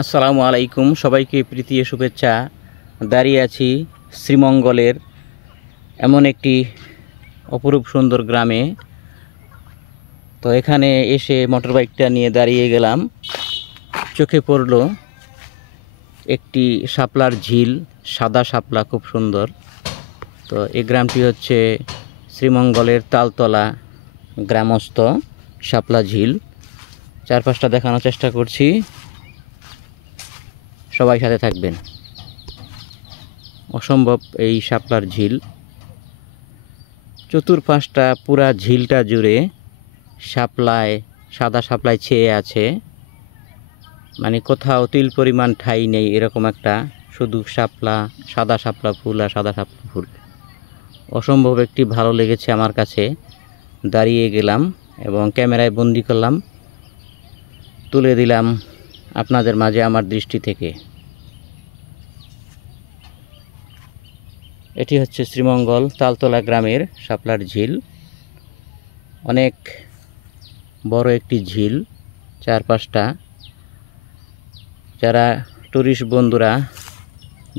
আসসালামু আলাইকুম, সবাইকে প্রীতি ও শুভেচ্ছা। দাঁড়িয়ে আছি শ্রীমঙ্গলের এমন একটি অপরূপ সুন্দর গ্রামে। তো এখানে এসে মোটরবাইকটা নিয়ে দাঁড়িয়ে গেলাম। চোখে পড়লো একটি শাপলার ঝিল, সাদা শাপলা, খুব সুন্দর। তো এই গ্রামটি হচ্ছে শ্রীমঙ্গলের তালতলা গ্রামস্থ শাপলা ঝিল। চারপাশটা দেখানোর চেষ্টা করছি, সবাই সাথে থাকবেন। অসম্ভব এই শাপলার ঝিল, চতুর্পাশটা পুরা ঝিলটা জুড়ে শাপলায়, সাদা শাপলায় ছেয়ে আছে। মানে কোথাও তিল পরিমাণ ঠাই নেই, এরকম একটা শুধু শাপলা, সাদা শাপলা ফুল আর সাদা শাপলা ফুল। অসম্ভব একটি ভালো লেগেছে আমার কাছে। দাঁড়িয়ে গেলাম এবং ক্যামেরায় বন্দি করলাম, তুলে দিলাম আপনাদের মাঝে আমার দৃষ্টি থেকে। এটি হচ্ছে শ্রীমঙ্গল তালতলা গ্রামের শাপলার ঝিল। অনেক বড় একটি ঝিল, চারপাশটা। যারা টুরিস্ট বন্ধুরা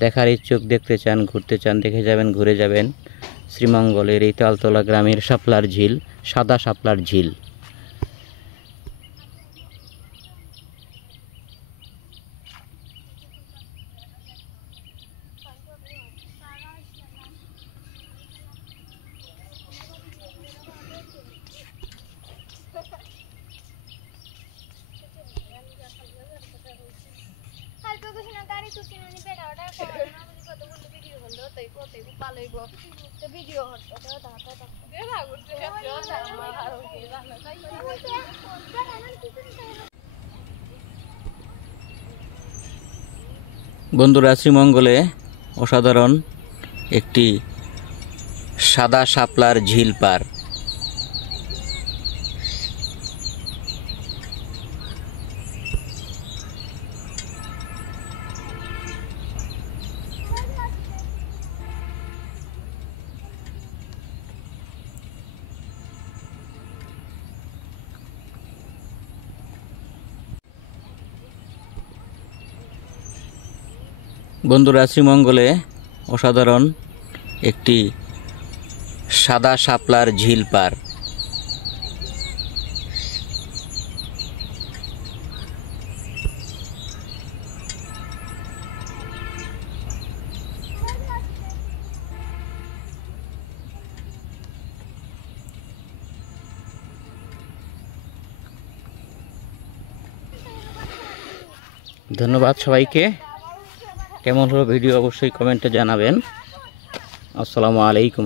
দেখার ইচ্ছুক, দেখতে চান, ঘুরতে চান, দেখে যাবেন, ঘুরে যাবেন শ্রীমঙ্গলের এই তালতলা গ্রামের শাপলার ঝিল, সাদা শাপলার ঝিল। বন্ধুরা, শ্রীমঙ্গলে অসাধারণ একটি সাদা শাপলার ঝিল পার। বন্ধুরা, শ্রীমঙ্গলে অসাধারণ একটি সাদা শাপলার ঝিল পার। ধন্যবাদ সবাইকে। কেমন হলো ভিডিও অবশ্যই কমেন্টে জানাবেন। আসসালামু আলাইকুম।